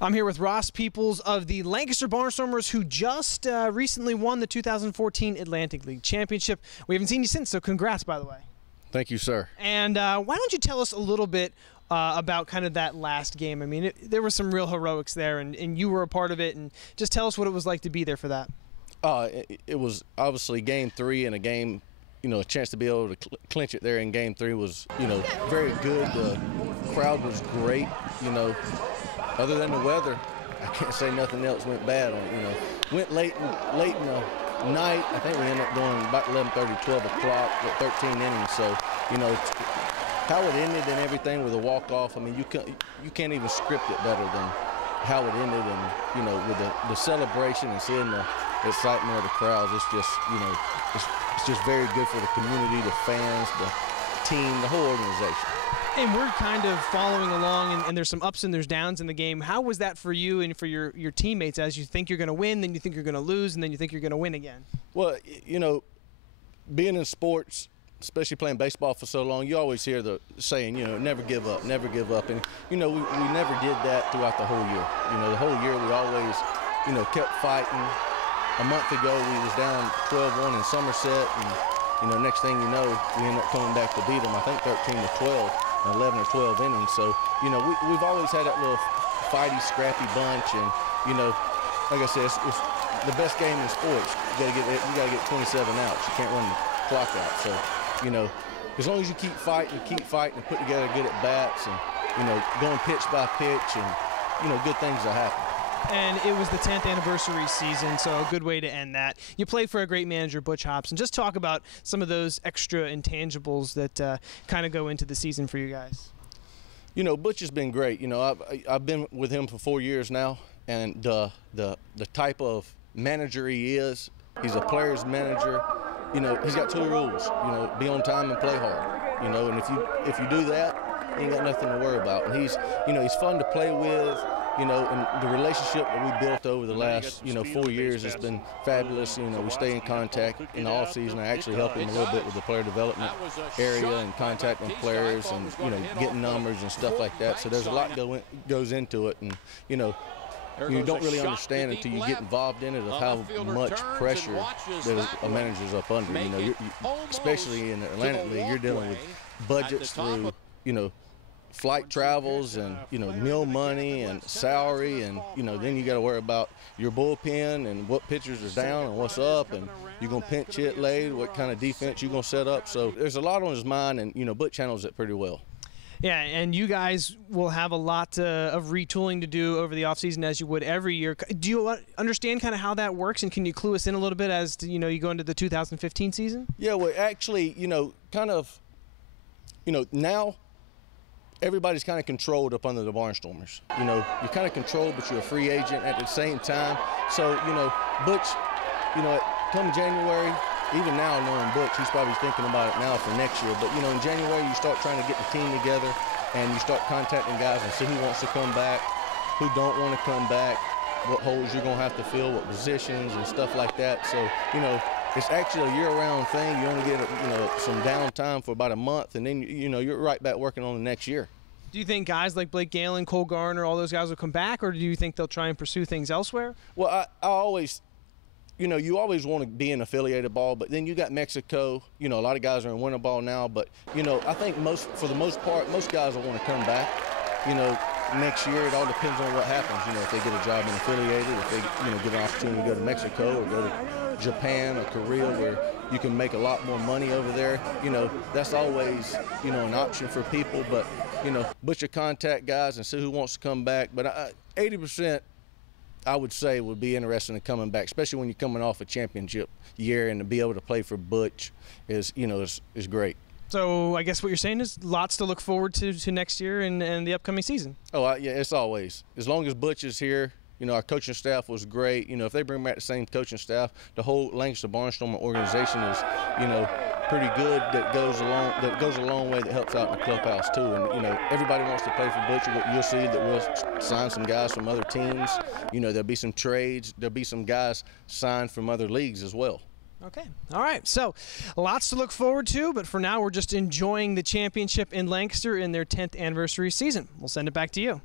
I'm here with Ross Peeples of the Lancaster Barnstormers, who just recently won the 2014 Atlantic League Championship. We haven't seen you since, so congrats, by the way. Thank you, sir. And why don't you tell us a little bit about kind of that last game? I mean, there was some real heroics there, and you were a part of it, and just tell us what it was like to be there for that. It was obviously Game 3 and a game, a chance to be able to clinch it there in Game 3 was, very good. The crowd was great, Other than the weather, I can't say nothing else went bad. Went late in the night. I think we ended up going about 11:30, 12 o'clock with 13 innings. So, how it ended and everything with a walk-off, I mean, you can't even script it better than how it ended. And, with the celebration and seeing the excitement of the crowds, it's just, it's just very good for the community, the fans, the team, the whole organization. And we're kind of following along, and there's some ups and there's downs in the game. How was that for you and for your teammates as you think you're going to win, then you think you're going to lose, and then you think you're going to win again? Well, being in sports, especially playing baseball for so long, you always hear the saying, never give up, never give up. And, we never did that throughout the whole year. The whole year we always, kept fighting. A month ago we was down 12-1 in Somerset, and, next thing you know, we ended up coming back to beat them, I think 13-12. 11 or 12 innings. So, we've always had that little fighty, scrappy bunch, and, like I said, it's the best game in sports. You gotta get 27 outs. You can't run the clock out. So, as long as you keep fighting and put together good at bats and, going pitch by pitch, and, good things will happen. And it was the 10th anniversary season, so a good way to end that. You played for a great manager, Butch Hobson. Just talk about some of those extra intangibles that kind of go into the season for you guys. Butch has been great. I've been with him for 4 years now, and the type of manager he is, he's a player's manager. He's got 2 rules. Be on time and play hard. And if you do that, you ain't got nothing to worry about. And he's fun to play with. And the relationship that we built over the last, 4 years has been fabulous. We stay in contact in the off season. I actually help him a little bit with the player development area and contacting players and, getting numbers and stuff like that. So there's a lot goes into it. And, you don't really understand until you get involved in it of how much pressure that a manager's up under. Especially in the Atlantic League, you're dealing with budgets through, flight travels and, meal money and salary, and, then you got to worry about your bullpen and what pitchers are down and what's up, and you're going to pinch hit late, what kind of defense you're going to set up. So there's a lot on his mind, and, Butch handles it pretty well. Yeah, and you guys will have a lot of retooling to do over the offseason, as you would every year. Do you understand kind of how that works, and can you clue us in a little bit as to, you go into the 2015 season? Yeah, well, actually, now everybody's kind of controlled up under the Barnstormers. You're kind of controlled, but you're a free agent at the same time. So, Butch, come January, even now knowing Butch, he's probably thinking about it now for next year. But, in January you start trying to get the team together, and you start contacting guys and see who wants to come back, who don't want to come back, what holes you're going to have to fill, what positions and stuff like that. So, it's actually a year-round thing. You only get, some downtime for about a month, and then, you're right back working on the next year. Do you think guys like Blake Galen, Cole Garner, all those guys will come back, or do you think they'll try and pursue things elsewhere? Well, I always, you always want to be in affiliated ball, but then you got Mexico. A lot of guys are in winter ball now, but, I think for the most part, most guys will want to come back. Next year, it all depends on what happens. If they get a job in affiliated, if they, get an opportunity to go to Mexico or go to Japan or Korea, where you can make a lot more money over there. That's always, an option for people. But, Butch will contact guys and see who wants to come back. But 80%, I would say, would be interested in coming back, especially when you're coming off a championship year, and to be able to play for Butch is great. So I guess what you're saying is lots to look forward to next year and the upcoming season. Oh, yeah, it's always. As long as Butch is here, our coaching staff was great. If they bring back the same coaching staff, the whole Lancaster Barnstormer organization is, pretty good. That goes a long way. That helps out in the clubhouse too. And everybody wants to play for Butch. You'll see that we'll sign some guys from other teams. There'll be some trades. There'll be some guys signed from other leagues as well. Okay. All right. So lots to look forward to, but for now we're just enjoying the championship in Lancaster in their 10th anniversary season. We'll send it back to you.